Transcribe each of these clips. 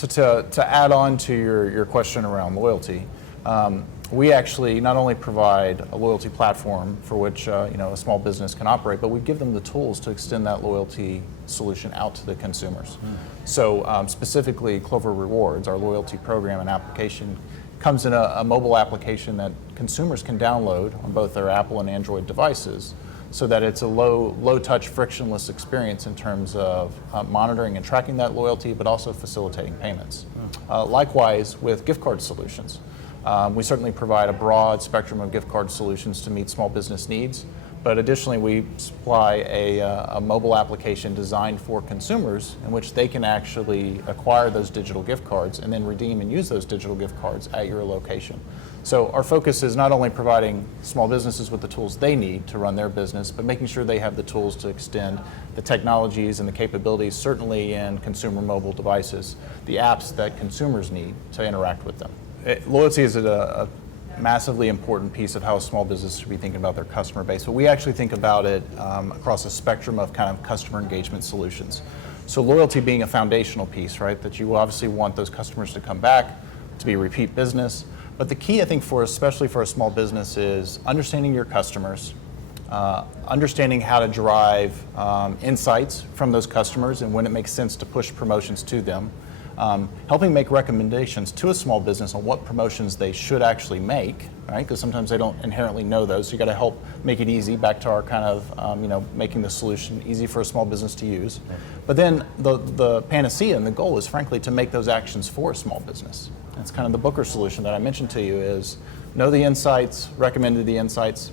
So to add on to your question around loyalty, we actually not only provide a loyalty platform for which a small business can operate, but we give them the tools to extend that loyalty solution out to the consumers. So specifically, Clover Rewards, our loyalty program and application, comes in a mobile application that consumers can download on both their Apple and Android devices, so that it's a low touch, frictionless experience in terms of monitoring and tracking that loyalty, but also facilitating payments. Likewise with gift card solutions. We certainly provide a broad spectrum of gift card solutions to meet small business needs, but additionally we supply a mobile application designed for consumers in which they can actually acquire those digital gift cards and then redeem and use those digital gift cards at your location. So our focus is not only providing small businesses with the tools they need to run their business, but making sure they have the tools to extend the technologies and the capabilities, certainly in consumer mobile devices, the apps that consumers need to interact with them. Loyalty is a massively important piece of how a small business should be thinking about their customer base, but we actually think about it across a spectrum of kind of customer engagement solutions. So loyalty being a foundational piece, right, that you obviously want those customers to come back, to be repeat business. But the key, I think, especially for a small business is understanding your customers, understanding how to drive insights from those customers and when it makes sense to push promotions to them, helping make recommendations to a small business on what promotions they should actually make, right? Because sometimes they don't inherently know those. So you got to help make it easy. Back to our kind of making the solution easy for a small business to use. But then the panacea and the goal is frankly to make those actions for a small business. That's kind of the Booker solution that I mentioned to you is know the insights, recommend the insights,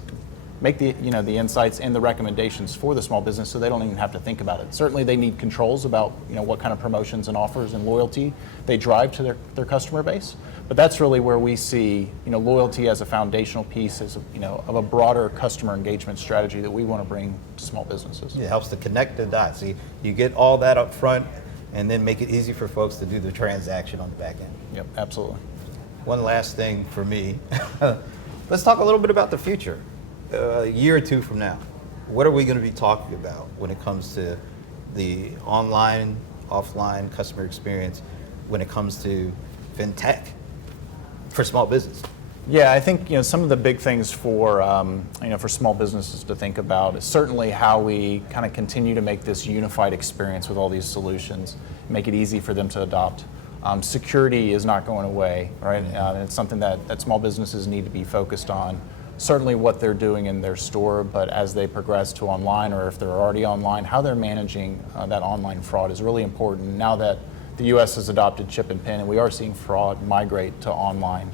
make the insights and the recommendations for the small business so they don't even have to think about it. Certainly they need controls about what kind of promotions and offers and loyalty they drive to their customer base. But that's really where we see loyalty as a foundational piece of a broader customer engagement strategy that we want to bring to small businesses. It helps to connect the dots. You get all that up front and then make it easy for folks to do the transaction on the back end. Yep, absolutely. One last thing for me. Let's talk a little bit about the future. A year or two from now, what are we going to be talking about when it comes to the online, offline customer experience, when it comes to fintech for small business? Yeah, I think some of the big things for small businesses to think about is certainly how we kind of continue to make this unified experience with all these solutions, make it easy for them to adopt. Security is not going away, right? And it's something that small businesses need to be focused on. Certainly what they're doing in their store, but as they progress to online or if they're already online, how they're managing that online fraud is really important. Now that the U.S. has adopted chip and PIN and we are seeing fraud migrate to online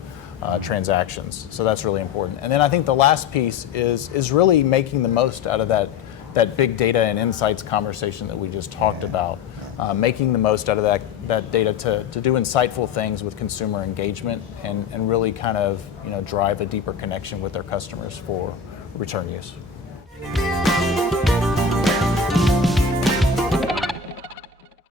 transactions. So that's really important. And then I think the last piece is really making the most out of that big data and insights conversation that we just talked about. Making the most out of that data to do insightful things with consumer engagement and really kind of drive a deeper connection with their customers for return use.